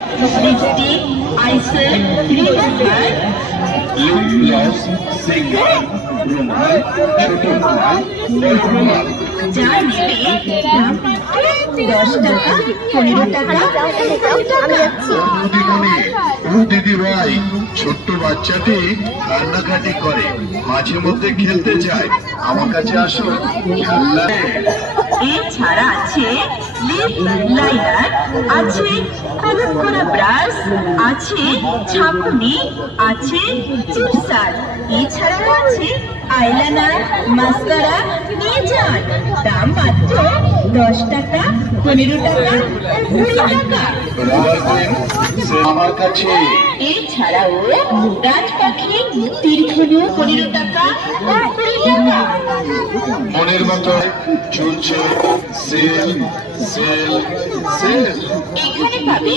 Lipstick, आइशैड, ribbon, lip gloss, सिंगार, रुमाल, ছোট রুমাল, বড় রুমাল। যা নেবে দাম মাত্র 10 টাকা 15 টাকা। দিদিমণি, ও দিদি ভাই, ছোট্ট বাচ্চাটি কান্নাকাটি করে, মাঝে মধ্যে খেলতে চায়, আমার কাছে আসো, খেলনা। এছাড়া আছে লিপ লাইনার, আছে হলুদ করা ব্রাশ, আছে ছাঁকুনি, আছে চিপসার, এছাড়াও আছে আইলাইনার, মাস্কারা। নিয়ে যান, দাম মাত্র 10 টাকা 15 টাকা 20 টাকা। রাবার পেন আমার কাছে। এছাড়াও রাজ পাখি তীরধনু 15 টাকা 20 টাকা। মনের মতো চলছে সেল সেল সেল। এখানে পাবে